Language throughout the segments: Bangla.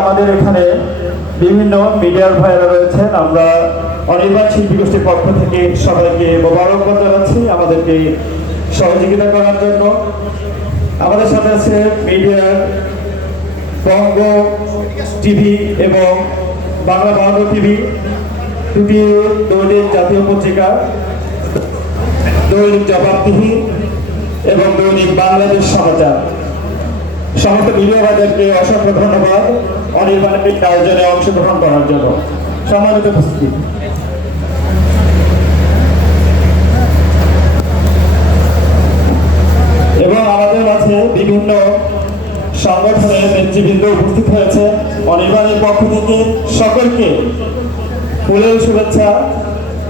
আমাদের এখানে বিভিন্ন মিডিয়ার ভাইরা রয়েছেন। আমরা অনির্বাণ শিল্পী গোষ্ঠীর পক্ষ থেকে সবাইকে মোবারকবাদ জানাচ্ছি আমাদেরকে সহযোগিতা করার জন্য। আমাদের সাথে আছে মিডিয়ার বঙ্গ টিভি এবং বাংলা বঙ্গ টিভি, দুটি দৈনিক জাতীয় পত্রিকা, দৈনিক জবাবদিহি এবং দৈনিক বাংলাদেশ সমাচার। সমস্ত মিডিয়া ভাইদেরকে অসংখ্য ধন্যবাদ অনির্বাণের এই আয়োজনে অংশগ্রহণ করার জন্য। সম্মানিত উপস্থিতি, এবং আমাদের মাঝে বিভিন্ন সংগঠনের নেতৃবৃন্দ উপস্থিত হয়েছে। অনির্বাণের পক্ষ থেকে সকলকে ফুলের শুভেচ্ছা,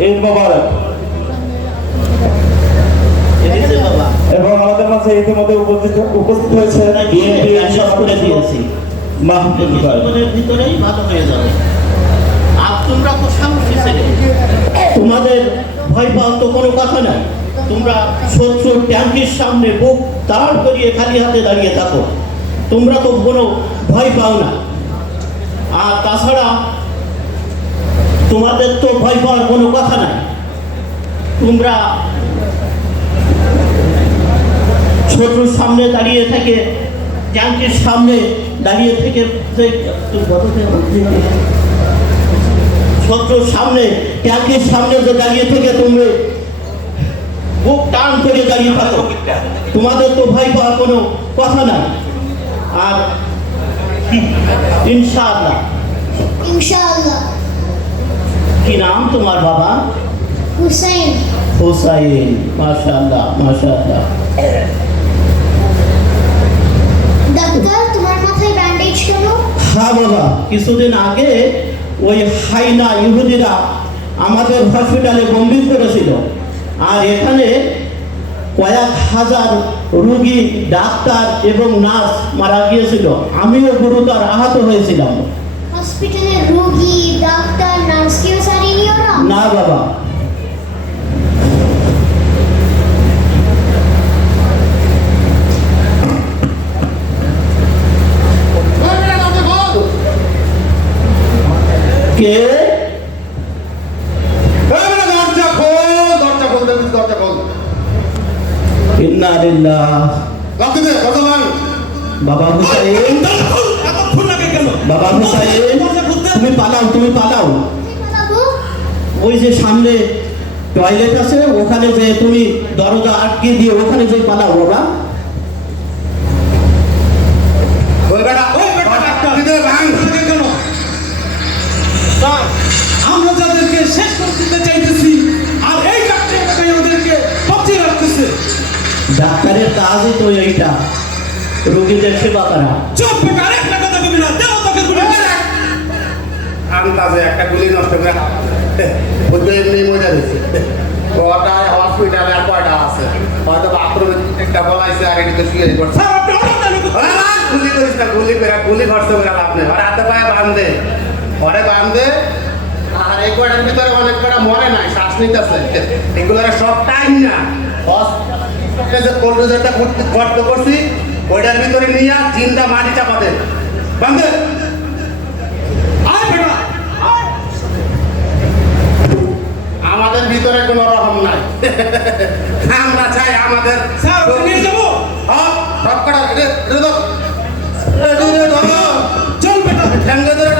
ঈদ মোবারক। এবং আমাদের মাঝে ইতিমধ্যে উপস্থিত হয়েছে তোমাদের ভয় পাওয়ার তো কোনো কথা নাই। তোমরা শত্রুর ট্যাঙ্কির সামনে বুক দাঁড় করিয়ে খালি হাতে দাঁড়িয়ে থাকো, তোমরা তো কোনো ভয় পাও না। আর তাছাড়া তোমাদের তো ভয় পাওয়ার কোনো কথা নাই। তোমরা শত্রুর সামনে দাঁড়িয়ে থেকে, ট্যাঙ্কির সামনে দাঁড়িয়ে থেকে, শত্রুর সামনে ট্যাঙ্কির সামনে যে দাঁড়িয়ে থেকে তুমি বুক টান করে দাঁড়িয়ে থাকো, তোমাদের তো ভয় পাওয়ার কোনো কথা নাই। আর ইনশাআল্লাহ ইনশাআল্লাহ। কি নাম তোমার বাবা? হুসাইন। হুসাইন, মাশাআল্লাহ মাশাআল্লাহ। ডাক্তার, তোমার মাথায় ব্যান্ডেজ কেন? হ্যাঁ বাবা, কিছুদিন আগে ওই হাইনা ইহুদিরা আমাদের হসপিটালে বন্দি করেছিল। আর এখানে কয়েক হাজার রোগী, ডাক্তার এবং নার্স মারা গিয়েছিল। আমিও গুরুতর আহত হয়েছিলাম। হসপিটালে রোগী, ডাক্তার, নার্স কেউ সারিনি ওরা? না বাবা। কে? ইন্না লিল্লাহ। বাবা হুসাইন, বাবা হুসাইন, তুমি পালাও, তুমি পালাও। ওই যে সামনে টয়লেট আছে, ওখানে যে তুমি দরজা আটকে দিয়ে ওখানে যে পালাও বাবা। আমরা যাদেরকে শেষ করে দিতে চাইতেছি, আর এই ডাক্তার ওদেরকে বাঁচিয়ে রাখতেছে। ডাক্তারের কাজই তো এইটা, রোগীদের সেবা করা। চুপ বেকার, একটা কথা কবি না, দাও তাকে গুলি করে। আন্দাজে একটা গুলি নষ্ট করে বুঝতে এমনি মজা দিচ্ছে। ওটা হসপিটালে আর কয়টা আছে, হয়তো বাথরুমে একটা বলাইছে আর এদিকে শুয়ে পড়ছে। স্যার, আপনি অর্ডার দেন। গুলি করিস না, গুলি করে গুলি খরচ করে লাভ নেই। ওরা হাতে পায়ে বাঁধে, ওরে বাঁধে। আর এই কয়টার ভিতরে অনেক কয়টা মরে নাই, শ্বাস নিতেছে। এগুলো সব টাইম না। হসপিটালে যে কোল্ড যেটা গর্ত করছি, ওইটার ভিতরে নিয়ে জিন্দা মাটি চাপা দে, বাঁধে। আমাদের ভিতরে কোনো রকম নাই। আমরা চাই আমাদের স্যার, ওকে নিয়ে যাবো। চল বেটা, ঠ্যাঙ্গে ধরে